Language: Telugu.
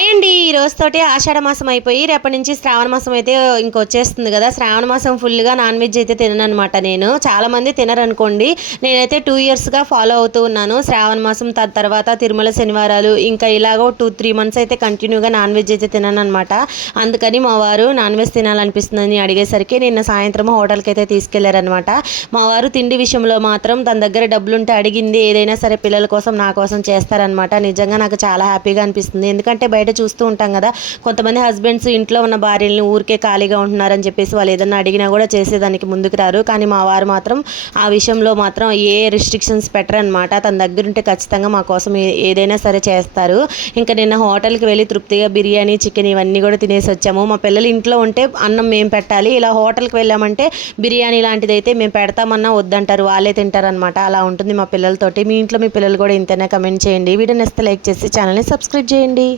హాయ్ అండి. ఈ రోజుతోటి ఆషాఢ మాసం అయిపోయి రేపటి నుంచి శ్రావణ మాసం అయితే ఇంకొచ్చేస్తుంది కదా. శ్రావణ మాసం ఫుల్గా నాన్ వెజ్ అయితే తిననమాట. నేను చాలామంది తినరనుకోండి, నేనైతే 2 ఇయర్స్గా ఫాలో అవుతూ ఉన్నాను. శ్రావణ మాసం తర్వాత తిరుమల శనివారాలు ఇంకా ఇలాగో 2-3 మంత్స్ అయితే కంటిన్యూగా నాన్ వెజ్ అయితే తిననమాట. అందుకని మా వారు నాన్ వెజ్ తినాలనిపిస్తుందని అడిగేసరికి నిన్న సాయంత్రం హోటల్కి అయితే తీసుకెళ్లారనమాట. మా వారు తిండి విషయంలో మాత్రం తన దగ్గర డబ్బులుంటే అడిగింది ఏదైనా సరే పిల్లల కోసం నా కోసం చేస్తారనమాట. నిజంగా నాకు చాలా హ్యాపీగా అనిపిస్తుంది. ఎందుకంటే బయట చూస్తూ ఉంటాం కదా, కొంతమంది హస్బెండ్స్ ఇంట్లో ఉన్న భార్యలను ఊరికే ఖాళీగా ఉంటున్నారని చెప్పేసి వాళ్ళు ఏదన్నా అడిగినా కూడా చేసేదానికి ముందుకు రారు. కానీ మా వారు మాత్రం ఆ విషయంలో మాత్రం ఏ రిస్ట్రిక్షన్స్ పెట్టరనమాట. తన దగ్గర ఉంటే ఖచ్చితంగా మా కోసం ఏదైనా సరే చేస్తారు. ఇంకా నిన్న హోటల్కి వెళ్ళి తృప్తిగా బిర్యానీ, చికెన్ ఇవన్నీ కూడా తినేసి వచ్చాము. మా పిల్లలు ఇంట్లో ఉంటే అన్నం మేము పెట్టాలి, ఇలా హోటల్కి వెళ్ళామంటే బిర్యానీ లాంటిది అయితే మేము పెడతామన్నా వద్దంటారు, వాళ్ళే తింటారనమాట. అలా ఉంటుంది మా పిల్లలతోటి. మీ ఇంట్లో మీ పిల్లలు కూడా ఇంతనే కమెంట్ చేయండి. వీడియో నచ్చితే లైక్ చేసి ఛానల్ని సబ్స్క్రైబ్ చేయండి.